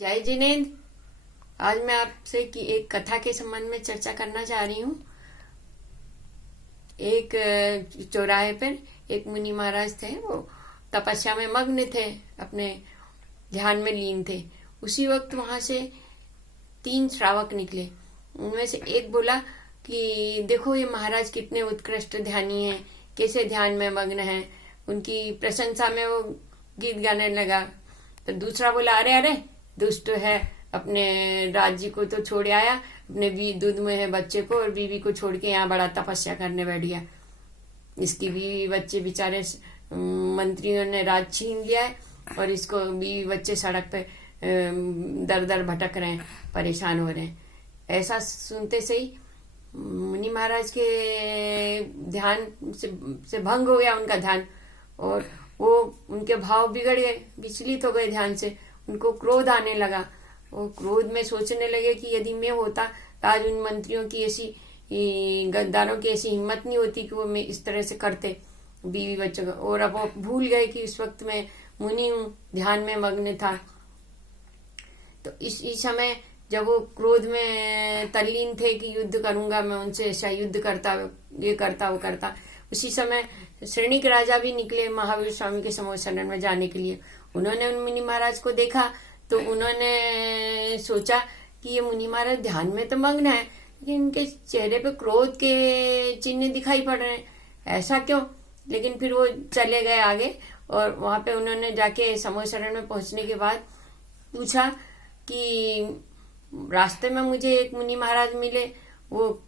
जय जिनेन्द्र। आज मैं आपसे की एक कथा के संबंध में चर्चा करना चाह रही हूँ। एक चौराहे पर एक मुनि महाराज थे। वो तपस्या में मग्न थे, अपने ध्यान में लीन थे। उसी वक्त वहां से 3 श्रावक निकले। उनमें से एक बोला कि देखो ये महाराज कितने उत्कृष्ट ध्यानी हैं, कैसे ध्यान में मग्न हैं। उनकी प्रशंसा में वो गीत गाने लगा। तो दूसरा बोला अरे अरे दुष्ट है, अपने राज्य को तो छोड़ आया, अपने दूध में है बच्चे को और बीवी को छोड़ के यहाँ बड़ा तपस्या करने बैठ गया। इसकी बीवी बच्चे बेचारे मंत्रियों ने राज छीन लिया है और इसको बीवी बच्चे सड़क पे दर दर भटक रहे हैं, परेशान हो रहे हैं। ऐसा सुनते से ही मुनि महाराज के ध्यान से भंग हो गया उनका ध्यान, और वो उनके भाव बिगड़ गए, विचलित हो गए ध्यान से। उनको क्रोध आने लगा। वो क्रोध में सोचने लगे कि यदि मैं होता तो आज उन मंत्रियों की ऐसी, गद्दारों की ऐसी हिम्मत नहीं होती कि वो मैं इस तरह से करते बीवी बच्चों को। और अब वो भूल गए कि इस वक्त मैं मुनि हूँ, ध्यान में मग्न था। तो इस समय जब वो क्रोध में तल्लीन थे कि युद्ध करूंगा मैं उनसे, ऐसा युद्ध करता, ये करता वो करता, उसी समय श्रेणिक राजा भी निकले महावीर स्वामी के समूह शरण में जाने के लिए। उन्होंने उन मुनि महाराज को देखा तो उन्होंने सोचा कि ये मुनि महाराज ध्यान में तो मग्न है, लेकिन इनके चेहरे पे क्रोध के चिन्ह दिखाई पड़ रहे हैं, ऐसा क्यों। लेकिन फिर वो चले गए आगे, और वहां पे उन्होंने जाके समूह शरण में पहुंचने के बाद पूछा कि रास्ते में मुझे एक मुनि महाराज मिले, वो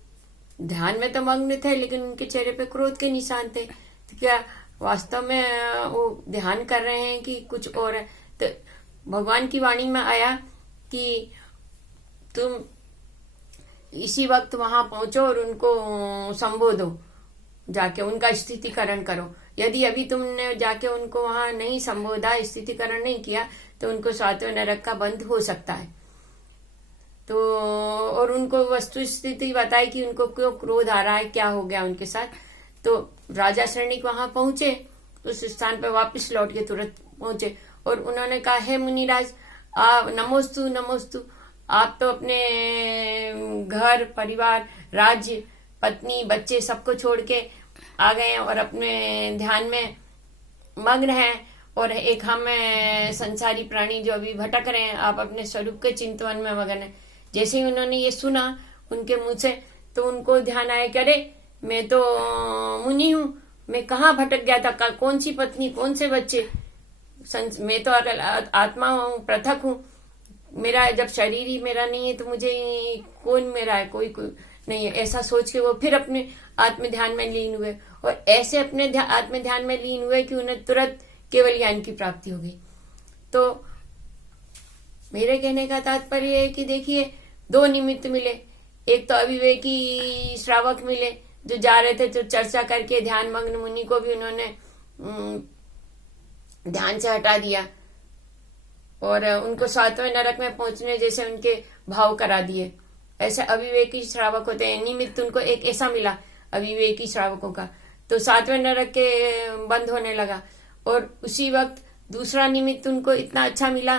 ध्यान में तो मग्न थे लेकिन उनके चेहरे पे क्रोध के निशान थे। तो क्या वास्तव में वो ध्यान कर रहे हैं कि कुछ और है। तो भगवान की वाणी में आया कि तुम इसी वक्त वहां पहुंचो और उनको संबोधो, जाके उनका स्थितिकरण करो। यदि अभी तुमने जाके उनको वहां नहीं संबोधा, स्थितिकरण नहीं किया, तो उनको 7वें नरक का बंध हो सकता है। तो और उनको वस्तु स्थिति बताई कि उनको क्यों क्रोध आ रहा है, क्या हो गया उनके साथ। तो राजा श्रेणिक वहां पहुंचे, उस स्थान पर वापस लौट के तुरंत पहुंचे और उन्होंने कहा हे मुनिराज, नमोस्तु नमोस्तु, आप तो अपने घर परिवार, राज्य, पत्नी, बच्चे सबको छोड़ के आ गए और अपने ध्यान में मग्न हैं, और एक हम संसारी प्राणी जो अभी भटक रहे हैं, आप अपने स्वरूप के चिंतन में मगन है। जैसे ही उन्होंने ये सुना उनके मुंह से, तो उनको ध्यान आया कि अरे मैं तो मुनि हूँ, मैं कहाँ भटक गया था, कौन सी पत्नी, कौन से बच्चे, मैं तो आत्मा हूँ, पृथक हूँ। मेरा जब शरीर ही मेरा नहीं है तो मुझे कौन मेरा है, कोई नहीं है। ऐसा सोच के वो फिर अपने आत्म ध्यान में लीन हुए, और ऐसे अपने आत्म ध्यान में लीन हुए कि उन्हें तुरंत केवल ज्ञान की प्राप्ति हो गई। तो मेरे कहने का तात्पर्य है कि देखिए 2 निमित्त मिले। एक तो अविवेकी श्रावक मिले जो जा रहे थे, तो चर्चा करके ध्यान मग्न मुनि को भी उन्होंने ध्यान से हटा दिया और उनको 7वें नरक में पहुंचने जैसे उनके भाव करा दिए। ऐसे अविवेकी श्रावक होते हैं। निमित्त उनको एक ऐसा मिला अविवेकी श्रावकों का, तो 7वें नरक के बंद होने लगा। और उसी वक्त दूसरा निमित्त उनको इतना अच्छा मिला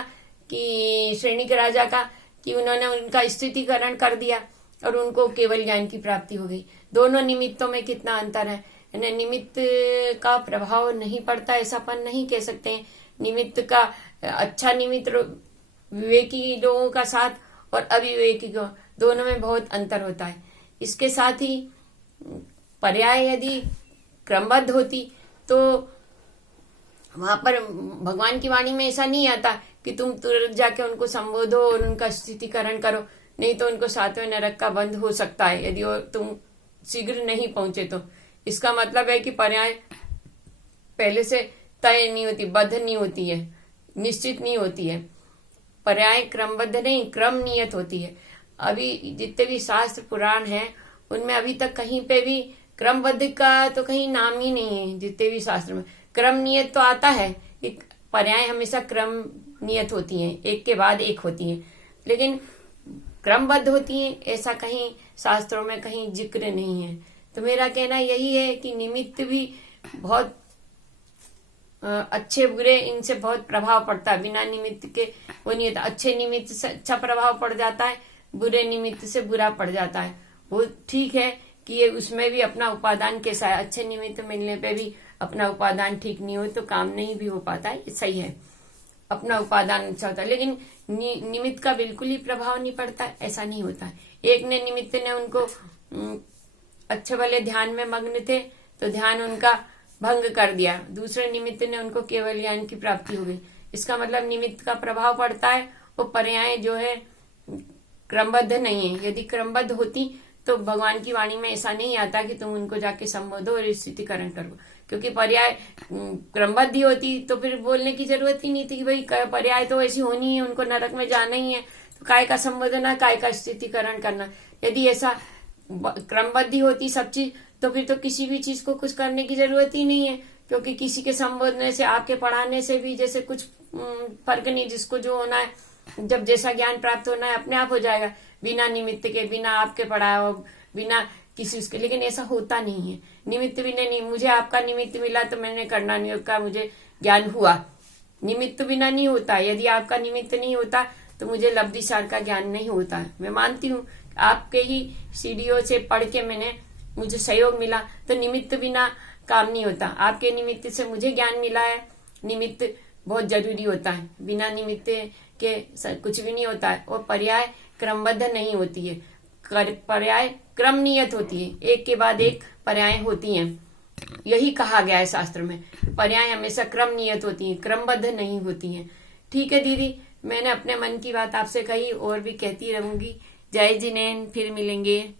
कि श्रेणिक राजा का, कि उन्होंने उनका स्थितिकरण कर दिया और उनको केवल ज्ञान की प्राप्ति हो गई। दोनों निमित्तों में कितना अंतर है। निमित्त का प्रभाव नहीं पड़ता ऐसा अपन नहीं कह सकते हैं। निमित्त का अच्छा निमित्त विवेकी लोगों का साथ और अविवेकी को, दोनों में बहुत अंतर होता है। इसके साथ ही पर्याय यदि क्रमबद्ध होती तो वहां पर भगवान की वाणी में ऐसा नहीं आता कि तुम तुरंत जाके उनको संबोधो और उनका स्थितिकरण करो, नहीं तो उनको 7वें नरक का बंध हो सकता है यदि तुम शीघ्र नहीं पहुंचे। तो इसका मतलब है कि पर्याय पहले से तय नहीं होती, बद्ध नहीं होती है, निश्चित नहीं होती है। पर्याय क्रमबद्ध नहीं, क्रम नियत होती है। अभी जितने भी शास्त्र पुराण हैं उनमें अभी तक कहीं पे भी क्रमबद्ध का तो कहीं नाम ही नहीं है। जितने भी शास्त्र में क्रम नियत तो आता है, एक पर्याय हमेशा क्रम नियत होती हैं, एक के बाद एक होती हैं, लेकिन क्रमबद्ध होती हैं ऐसा कहीं शास्त्रों में कहीं जिक्र नहीं है। तो मेरा कहना यही है कि निमित्त भी बहुत अच्छे बुरे इनसे बहुत प्रभाव पड़ता है, बिना निमित्त के वो नहीं होता। अच्छे निमित्त से अच्छा प्रभाव पड़ जाता है, बुरे निमित्त से बुरा पड़ जाता है। वो ठीक है कि ये उसमें भी अपना उपादान कैसा है, अच्छे निमित्त मिलने पे भी अपना उपादान ठीक नहीं हो तो काम नहीं भी हो पाता है, सही है, अपना उपादान अच्छा होता है। लेकिन निमित्त का बिल्कुल ही प्रभाव नहीं पड़ता, ऐसा नहीं होता। एक ने निमित्त ने उनको अच्छे वाले ध्यान में मग्न थे तो ध्यान उनका भंग कर दिया, दूसरे निमित्त ने उनको केवल ज्ञान की प्राप्ति हो गई। इसका मतलब निमित्त का प्रभाव पड़ता है। वो पर्याय जो है क्रमबद्ध नहीं है। यदि क्रमबद्ध होती तो भगवान की वाणी में ऐसा नहीं आता कि तुम उनको जाके संबोधो और स्थितिकरण करो, क्योंकि पर्याय क्रमबद्ध ही होती तो फिर बोलने की जरूरत ही नहीं थी कि भाई पर्याय तो ऐसी होनी है, उनको नरक में जाना ही है, तो काय का संबोधन है, काय का स्थितिकरण करना। यदि ऐसा क्रमबद्ध ही होती सब चीज तो फिर तो किसी भी चीज को कुछ करने की जरूरत ही नहीं है, क्योंकि किसी के संबोधने से आपके पढ़ाने से भी जैसे कुछ फर्क नहीं, जिसको जो होना है, जब जैसा ज्ञान प्राप्त होना है अपने आप हो जाएगा, बिना निमित्त के, बिना आपके पढ़ाए, बिना किसी उसके। लेकिन ऐसा होता नहीं है, निमित्त बिना नहीं। मुझे आपका निमित्त मिला तो मैंने करना नहीं होगा, मुझे ज्ञान हुआ, निमित्त बिना नहीं होता। यदि आपका निमित्त नहीं होता तो मुझे लब्धि सार का ज्ञान नहीं होता। मैं मानती हूँ आपके ही सीढ़ियों से पढ़ के मुझे सहयोग मिला, तो निमित्त बिना काम नहीं होता। आपके निमित्त से मुझे ज्ञान मिला है, निमित्त बहुत जरूरी होता है, बिना निमित्त के कुछ भी नहीं होता है। और पर्याय क्रमबद्ध नहीं होती है, पर्याय क्रम नियत होती है, एक के बाद एक पर्याय होती हैं। यही कहा गया है शास्त्र में, पर्याय हमेशा क्रम नियत होती है, क्रमबद्ध नहीं होती हैं। ठीक है दीदी, मैंने अपने मन की बात आपसे कही और भी कहती रहूंगी। जय जिनेन, फिर मिलेंगे।